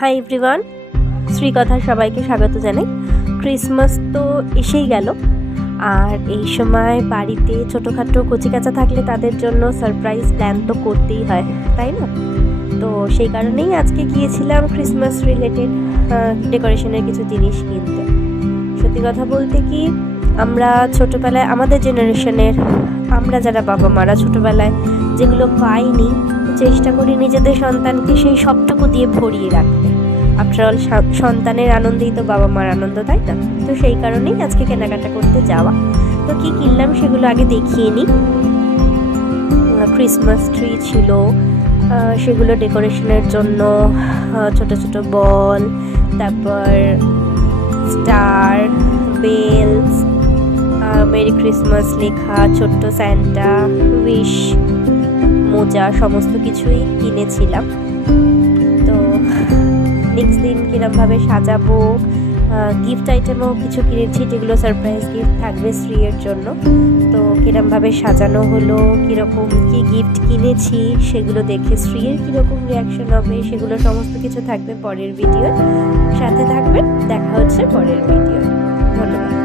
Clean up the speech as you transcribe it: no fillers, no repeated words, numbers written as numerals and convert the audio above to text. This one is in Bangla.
হাই এভরিওয়ান, শ্রীকথা সবাইকে স্বাগত জানাই। ক্রিসমাস তো এসেই গেল, আর এই সময় বাড়িতে ছোটোখাটো কচিকাঁচা থাকলে তাদের জন্য সারপ্রাইজ প্ল্যান তো করতেই হয়, তাই না? তো সেই কারণেই আজকে গিয়েছিলাম ক্রিসমাস রিলেটেড ডেকোরেশনের কিছু জিনিস কিনতে। সত্যি কথা বলতে কি, আমরা ছোটোবেলায় আমাদের জেনারেশনের আমরা যারা বাবা মারা ছোটোবেলায় যেগুলো পাইনি, চেষ্টা করি নিজেদের সন্তানকে সেই সবটুকু দিয়ে ভরিয়ে রাখতে। আফটারঅল সন্তানের আনন্দেই তো বাবা মার আনন্দ, তাই না? তো সেই কারণেই আজকে কেনাকাটা করতে যাওয়া। তো কি কিনলাম সেগুলো আগে দেখিয়ে নিই। ক্রিসমাস ট্রি ছিল, সেগুলো ডেকোরেশনের জন্য ছোট ছোট বল, তারপর স্টার, বেলস, মেরি ক্রিসমাস লেখা ছোট্ট স্যান্টা, উইশ, মোজা, সমস্ত কিছুই কিনেছিলাম। তো নেক্সট দিন কীরকমভাবে সাজাবো, গিফট আইটেমও কিছু কিনেছি যেগুলো সারপ্রাইজ গিফট থাকবে শ্রীয়ের জন্য। তো কীরকমভাবে সাজানো হলো, কীরকম কী গিফট কিনেছি সেগুলো দেখে শ্রীয়ের কীরকম রিয়াকশন হবে, সেগুলো সমস্ত কিছু থাকবে পরের ভিডিও। সাথে থাকবেন, দেখা হচ্ছে পরের ভিডিও। ধন্যবাদ।